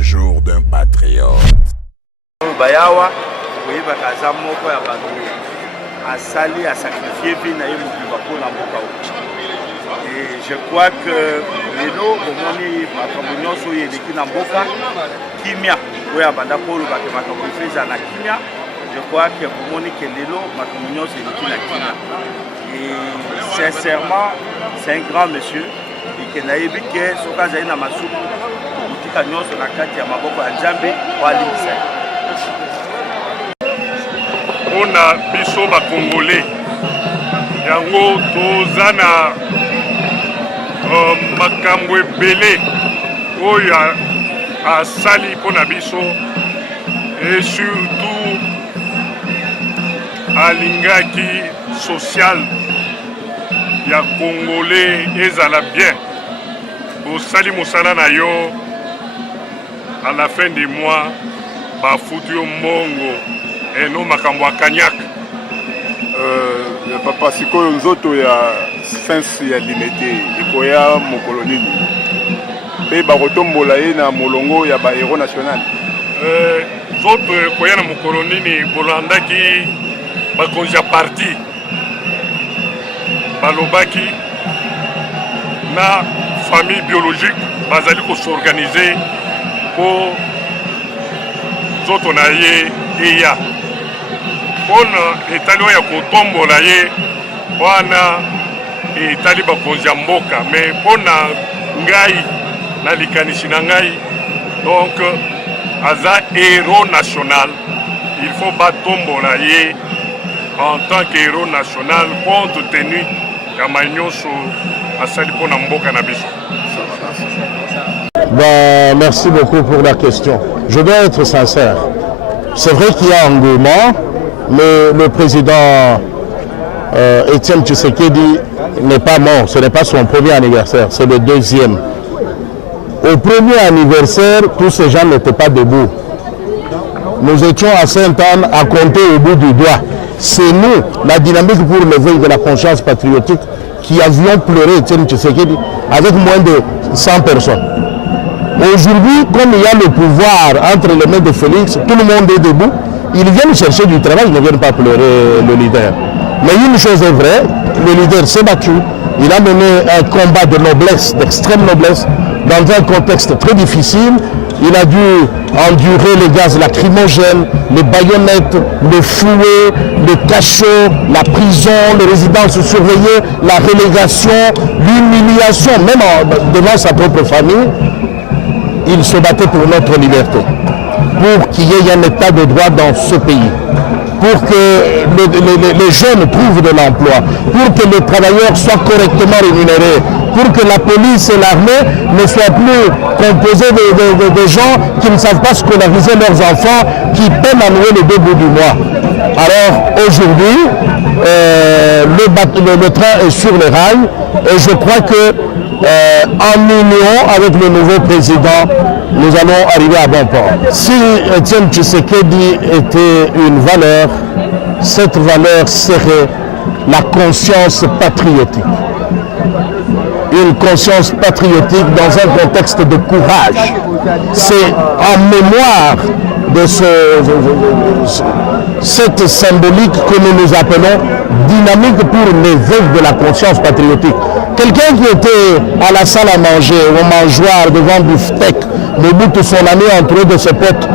toujours d'un patriote. Bayawa, oui, bakaza moko ya bantu asali a sacrifié vie na yemu pour na mboka. Et je crois que lelo bomoni makambo nyonso yeleki na mboka kimia oya banda polo bake makambo feza na kimia. Je crois que bomoni que lelo makambo nyonso yeleki na kimia. Et sincèrement, c'est un grand monsieur et que nayebi ke soka zali na masuku kutika nyonso na kati ya maboko ya Nzambe wa limisa. On a biso ba Congolais yango toza na makambo ebele oyo asali mpona biso et surtout alingaki social ya Congolais ezala bien osali mosala na yo à la fin du mois bafutu yo mbongo eno makambo akanyak papa sikoyo nzoto ya sense ya limete ekoya mokolo nini mpe bakotombola ye na molongo ya bahero national nzoto ekoya na mokolo nini bolandaki bakonzi ya parti balobaki na famille biologique bazali kosorganize mpo nzoto na ye eya mpona etali oyo ya kotombola ye wana etali bakonzi ya mboka me mpona ngai na likanisi na ngai donc aza héros national il faut batombola ye en tant que héros national compte tenu ya nyonso asali mpona mboka na biso. Ben, merci beaucoup pour la question. Je dois être sincère. C'est vrai qu'il y a engouement, mais le président Etienne Tshisekedi n'est pas mort. Ce n'est pas son premier anniversaire, c'est le deuxième. Au premier anniversaire, tous ces gens n'étaient pas debout. Nous étions à Sainte-Anne à compter au bout du doigt. C'est nous, la dynamique pour l'éveil de la conscience patriotique, qui avions pleuré Etienne Tshisekedi avec moins de 100 personnes. Aujourd'hui, comme il y a le pouvoir entre les mains de Félix, tout le monde est debout. Ils viennent chercher du travail, ils ne viennent pas pleurer le leader. Mais une chose est vraie, le leader s'est battu. Il a mené un combat de noblesse, d'extrême noblesse, dans un contexte très difficile. Il a dû endurer les gaz lacrymogènes, les baïonnettes, le fouet, le cachot, la prison, les résidences surveillées, la relégation, l'humiliation, même devant sa propre famille. Il se battait pour notre liberté, pour qu'il y ait un état de droit dans ce pays, pour que les jeunes trouvent de l'emploi, pour que les travailleurs soient correctement rémunérés, pour que la police et l'armée ne soient plus composées de gens qui ne savent pas scolariser leurs enfants, qui peinent à nouer les deux bouts du mois. Alors aujourd'hui, le train est sur les rails et je crois que en union avec le nouveau président, nous allons arriver à bon port. Si Etienne Tshisekedi était une valeur, cette valeur serait la conscience patriotique. Une conscience patriotique dans un contexte de courage. C'est en mémoire de cette symbolique que nous appelons dynamique pour l'éveil de la conscience patriotique. Quelqu'un qui était à la salle à manger, au mangeoir, devant Boufftek, Mobutu, son ami entouré de ses potes,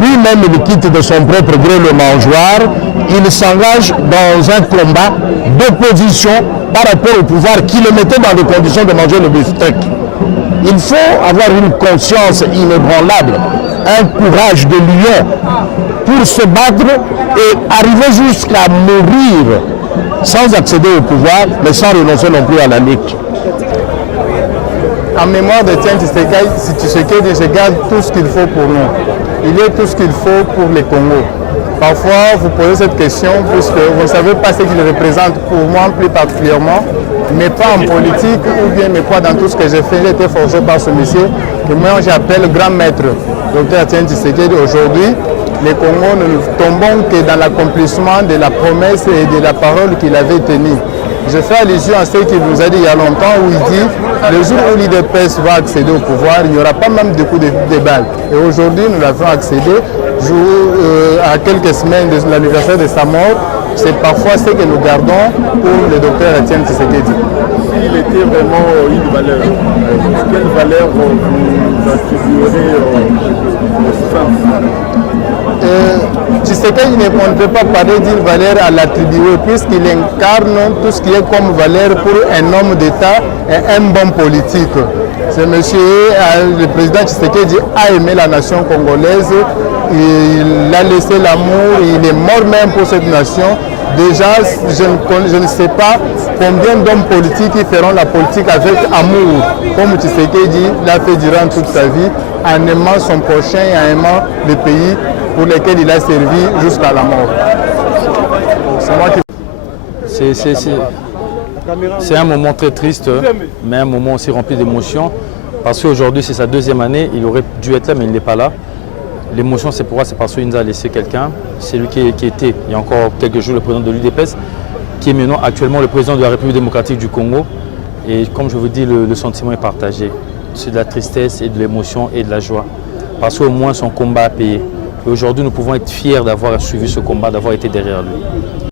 lui-même il quitte de son propre gré le mangeoir, il s'engage dans un combat d'opposition par rapport au pouvoir qui le mettait dans des conditions de manger le Boufftek. Il faut avoir une conscience inébranlable, un courage de lion pour se battre et arriver jusqu'à mourir sans accéder au pouvoir, mais sans renoncer non plus à la lutte. En mémoire d'Etienne Tshisekedi, je garde tout ce qu'il faut pour nous. Il y a tout ce qu'il faut pour les Congos. Parfois, vous posez cette question puisque vous ne savez pas ce qu'il représente pour moi plus particulièrement, mais pas en politique ou bien mais pas dans tout ce que j'ai fait. J'ai été forgé par ce monsieur que moi j'appelle grand maître, Dr Etienne Tshisekedi. Aujourd'hui, les Congos ne tombons que dans l'accomplissement de la promesse et de la parole qu'il avait tenue. Je fais allusion à ce qu'il nous a dit il y a longtemps où il dit le jour où l'IDPS va accéder au pouvoir, il n'y aura pas même de coups de balle. Et aujourd'hui, nous l'avons accédé à quelques semaines de l'anniversaire de sa mort. C'est parfois ce que nous gardons pour le docteur Etienne Tshisekedi. S'il était vraiment une valeur, quelle valeur vous attribuerez au sens? Tshisekedi, on ne peut pas parler d'une valeur à l'attribuer puisqu'il incarne tout ce qui est comme valeur pour un homme d'État et un bon politique. Ce monsieur, le président Tshisekedi a aimé la nation congolaise, il a laissé l'amour, il est mort même pour cette nation. Déjà, je ne sais pas combien d'hommes politiques qui feront la politique avec amour, comme Tshisekedi l'a fait durant toute sa vie, en aimant son prochain et en aimant le pays pour lequel il a servi jusqu'à la mort. C'est un moment très triste, mais un moment aussi rempli d'émotions, parce qu'aujourd'hui c'est sa deuxième année, il aurait dû être là, mais il n'est pas là. L'émotion, c'est pourquoi? C'est parce qu'il nous a laissé quelqu'un. C'est lui qui était, il y a encore quelques jours, le président de l'UDPS, qui est maintenant actuellement le président de la République démocratique du Congo. Et comme je vous dis, le sentiment est partagé. C'est de la tristesse et de l'émotion et de la joie. Parce qu'au moins son combat a payé. Et aujourd'hui, nous pouvons être fiers d'avoir suivi ce combat, d'avoir été derrière lui.